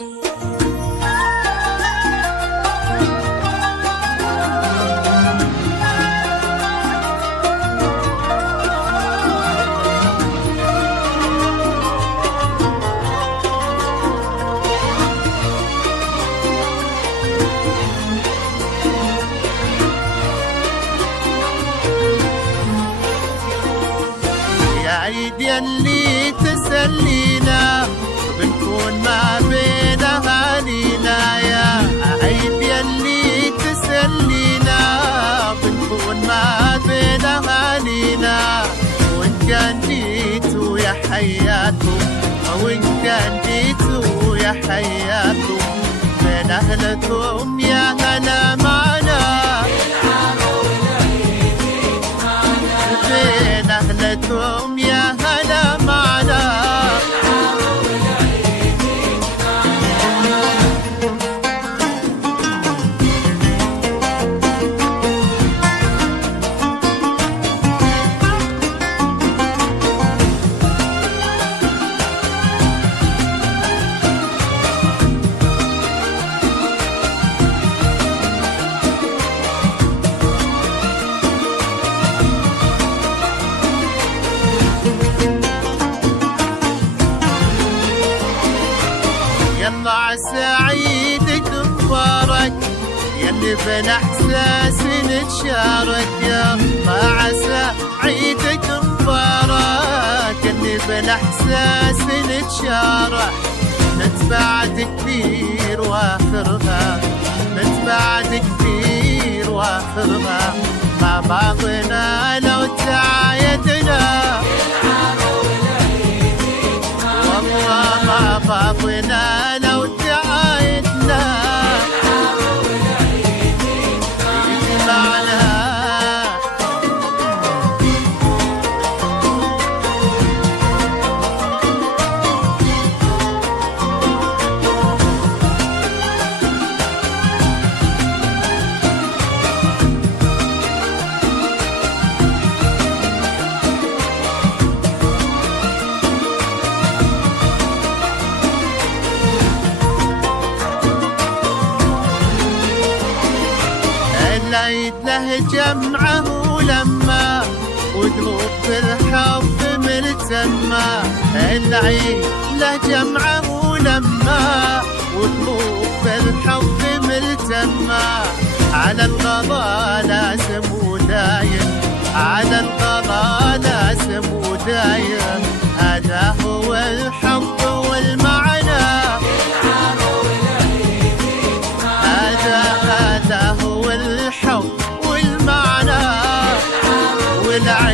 عيد يلي تسلينا بنكون ما بين أهالينا، يا عيد يلي تسلينا بنكون ما بين أهالينا. وإن كان جيتوا يا حياتكم، وإن كان جيتوا يا حياتكم، بين أهلكم يا هلا معنا، بين أهلكم يا هلا معنا. يلا عسى عيدك مبارك يلي بالاحساس نتشارك، يلا عسى عيدك مبارك يلي بالاحساس نتشارك. نتبعد كثير واخرها، نتبعد كثير واخرها، مع بعضنا لو تعايدنا، والله مع بعضنا لو تعايدنا يجمعنا. العيد له جمعه ولما وقلوب بالحب ملتمة، العيد له جمعه ولما وقلوب بالحب ملتمة. على القضاء لازم ودايم، على القضاء لازم ودايم، هذا هو الحب والمعنى، هذا هو الحب والمعنى والعيد.